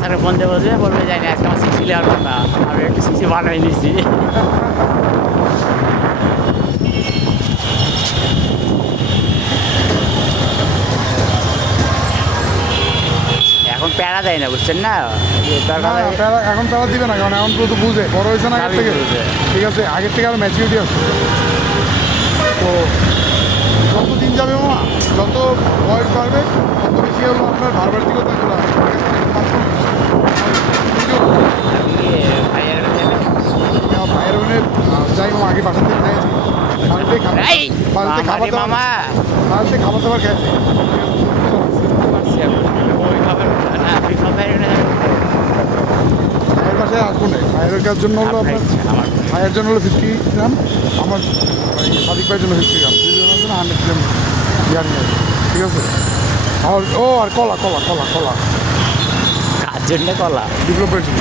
স্যারকে ফোন দিয়ে বলবে বলবে জানি আজকে আমার সিসি নেওয়ার কথা, আমি একটু সিসি বানাই নিয়েছি। এখন প্যারা দেয় না, বুঝছেন না? এখন প্যারা দিবে না, কারণ এখন তো বুঝে বড় হয়েছে না আগের থেকে। ঠিক আছে, আগের থেকে আর ম্যাচুরিটি আসছে। তো যত দিন যাবে মামা, যত বয়স বাড়বে তত বেশি হলো আপনার বারবার দিকেও তাই চলে আসবে। ভাইয়ের বোনে যাই মামা, আগে বাসা থেকে খাইছি, বাড়িতে খাবার দাবার খাইছি। ভাইয়ের বাসায় আসবো না, ভাইয়ের কাছ জন্য হলো আপনার, ভাইয়ের জন্য হলো 50 গ্রাম, আমার সাদিক ভাইয়ের জন্য 50 গ্রাম, 2 জনের জন্য 100 গ্রাম বিরিয়ানি আছে। ঠিক আছে। আর কলা কলা কলা কলা কার জন্য কলা? ডেভেলপের জন্য।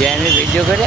যে আমি ভিডিও করে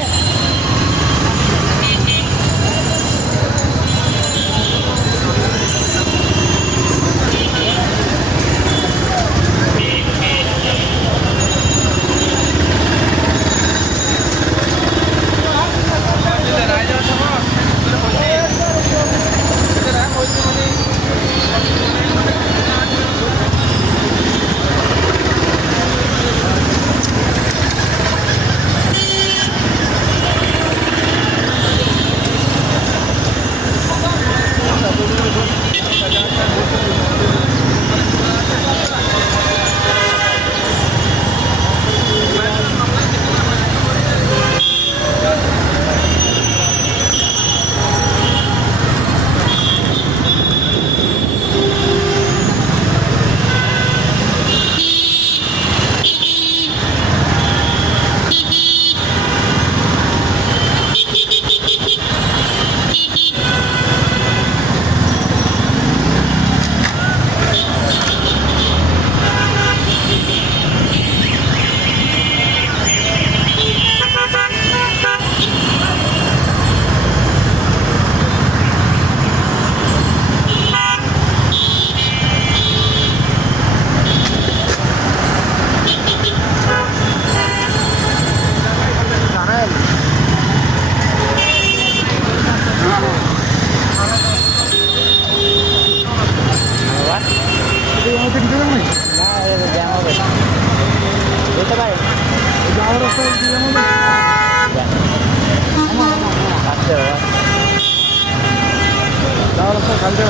যেতে পারে যাওয়ার রাস্তায় খালতে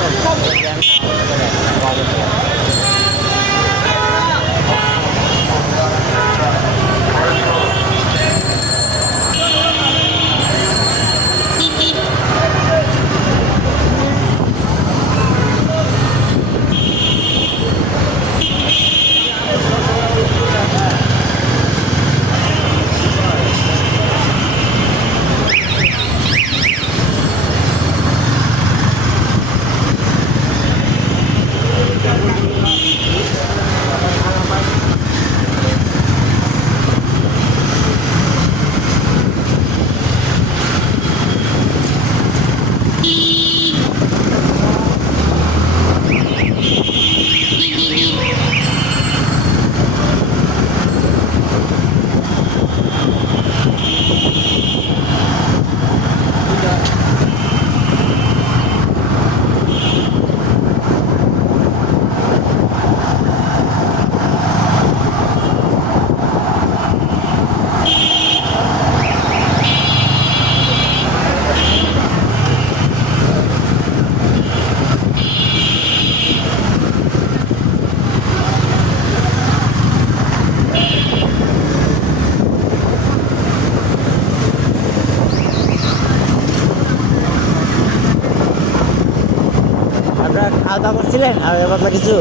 খাওয়া দাওয়া করছিলেন আর পাতলা কিছু?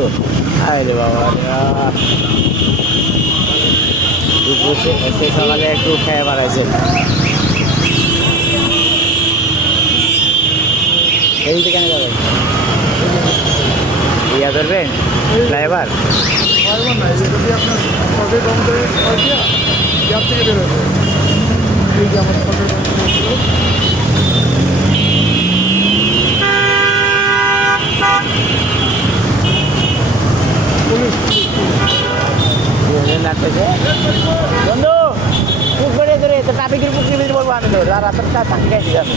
আরে বাবা দুপুরে এসে সকালে একটু খেয়ে বাড়াইছেন। এই কেন যাবেন? ইয়া ধরবেন ড্রাইভার? পারবেন না, এই যদি আপনার সরকারি কর্মচারী ইয়ার থেকে বেরোবে, এই যে আমার সরকারি কর্মচারী বন্ধু বুক করে ধরে তো ট্রাফিকের বুক নিয়ে বলবো আমি তো আর আপনার চাকরি খাইছি আমি।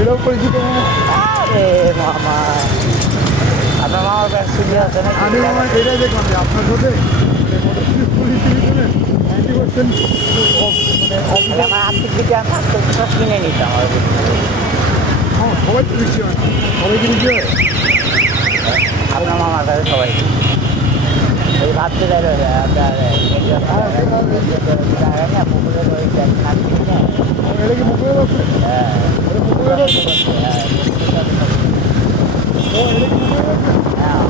এটাও পরিচিত। আরে মামা আপনার মামার ব্যাগ সুবিধা আছে না? আমি মামা এটাই দেখলাম যে আপনার সাথে পুলিশ ডিভিশনের 90% মানে আমার আর্থিক দিকে আমি সব কিনে নিতাম আমার হ্যাঁ সবাই তো বৃষ্টি হয়, সবাই কি বৃষ্টি হয়? আপনার মামার কাছে সবাই ওই ভাবতে চাইল আপনার পুকুরের ওই ব্যাগ খান কিনে এটা কি মুখে বসে? হ্যাঁ এটা মুখে বসে? হ্যাঁ ও এটা কি মুখে বসে? হ্যাঁ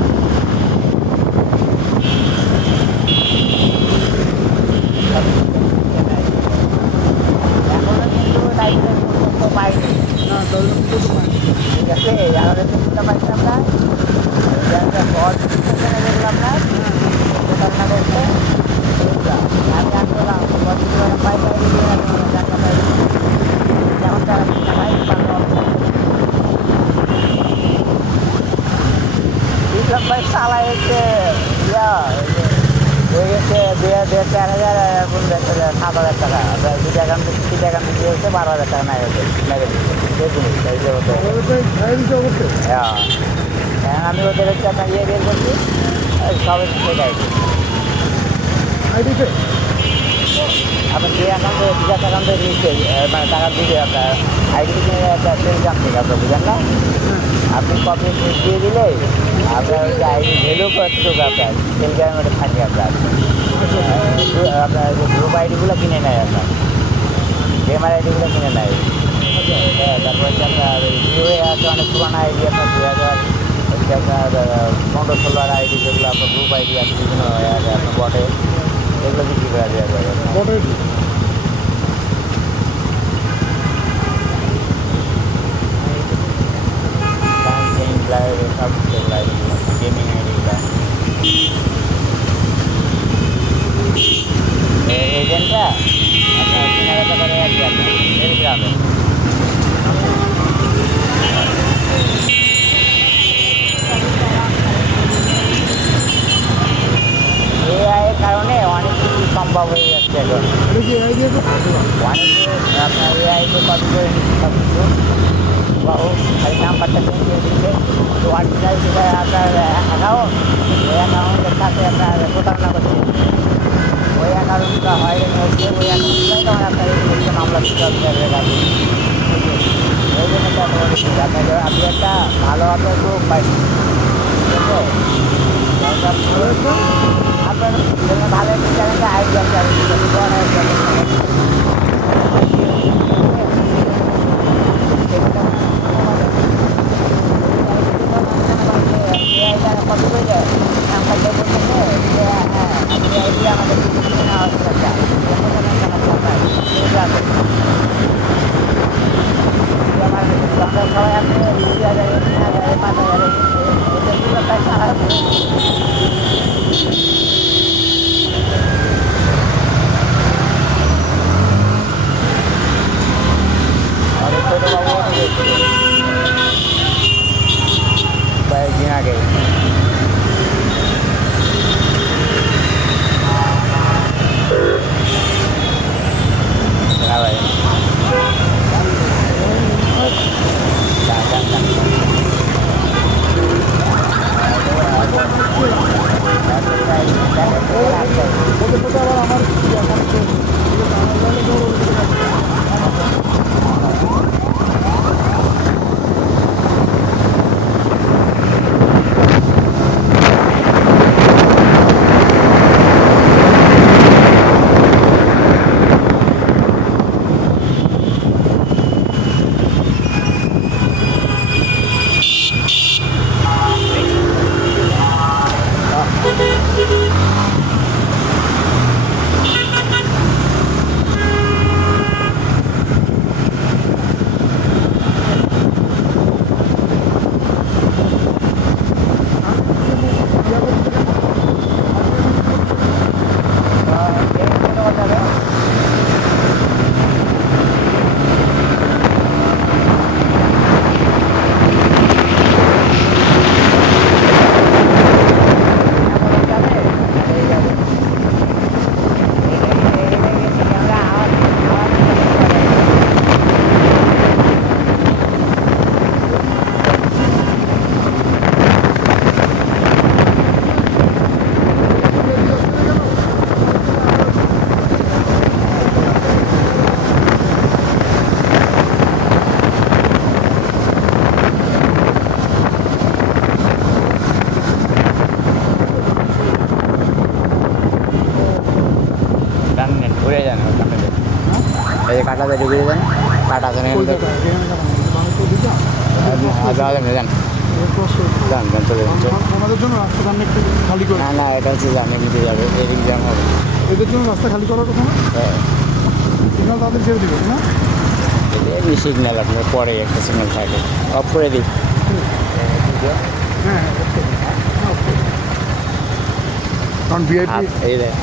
এখনো কিন্তু লাইসেন্স পর্যন্ত পাইনি। না তাহলে মুখে তো পায়। ঠিক আছে আমাদের চেষ্টা পাইছি আমরা বল দেখলাম না রান্না করতে আমি আসলাম পাই পাই যেমন তারা ইসলাম ভাই সালা হচ্ছে হয়ে গেছে 4,000 এখন 7,000 টাকা 2 টাকা দিয়ে হচ্ছে 12,000 টাকা নাই হচ্ছে দেখুন এই যে হতো তাহলে তো খাই দিতে অবশ্যই। হ্যাঁ আমি ওদের হচ্ছে আপনার ইয়ে বের করছি সব থেকে গাইছি আইডিতে আপনার যে অ্যাকাউন্টে বিকাশ অ্যাকাউন্টে নিচ্ছে মানে টাকা দিবে আপনার আইডি কিনে একটা টেলিগ্রাম থেকে আপনার বুঝেন না আপনি কপি দিয়ে দিলে আপনার ওই যে আইডি ভ্যালু কতটুকু আপনার টেলিগ্রামের মধ্যে থাকে আপনার আপনার যে গ্রুপ আইডিগুলো কিনে নেয় আপনার গেমার আইডিগুলো কিনে নেয় হ্যাঁ তারপর হচ্ছে আপনার ভিউ আছে অনেক পুরানো আইডি আপনার 2000 হচ্ছে আপনার 15-16 আইডি যেগুলো আপনার গ্রুপ আইডি আছে বিভিন্ন আপনার বটে এগুলো বিক্রি করা দেওয়া যাবে বটের সব সেগুলো গেমিং আইডিগুলো এজেন্টটা আপনার কেনাকাটা করে আর কি আপনার টেলিগ্রামে এআইয়ের কারণে অনেক কিছু সম্ভব হয়ে যাচ্ছে এখন এটা কি আইডি আছে? অনেকে আপনার এআইতে কপি করে নিচ্ছে সব কিছু বহু খালি নাম্বারটা চেঞ্জ করে দিচ্ছে তো অরিজিনাল যেটা আপনার অ্যাকাউন্ট ওই অ্যাকাউন্টের সাথে আপনার প্রতারণা করছে ওই অ্যাকাউন্টটা হয়রানি হচ্ছে ওই অ্যাকাউন্টটাই তখন আপনার এই মামলা দিতে হবে কাছে ওই জন্য তো আপনার আপনাকে আপনি একটা ভালো আপনার গ্রুপ পাইছেন ঠিক আছে আপনার জন্য ভালো একটা চ্যানেলটা আইডিয়া কত করে যায় আমাদের সবাই আপনি 2,000 3,000 5,000 কয়েকদিন আগে ভাই ঢুকে দেবেন কাটা করে ওই জায়গায়, এখানে কাটা নেই। বামে তো দিকে, যান এটা cross করে দিন। যান যান চলে যান ওনাদের জন্য রাস্তা সামনে একটু খালি করে, না না এটা হচ্ছে জাম এমনিতে যাবে এদিক জ্যাম হবে এদের জন্য রাস্তা খালি করার কথা না, সিগন্যাল তাদের ছেড়ে দিবে না। এমনি সিগন্যাল আপনার পরে একটা সিগন্যাল থাকে অফ করে দিই হ্যাঁ হ্যাঁ, off করে দিন। হ্যাঁ, off করে দিন। কারণ ভিআইপি এই দেখ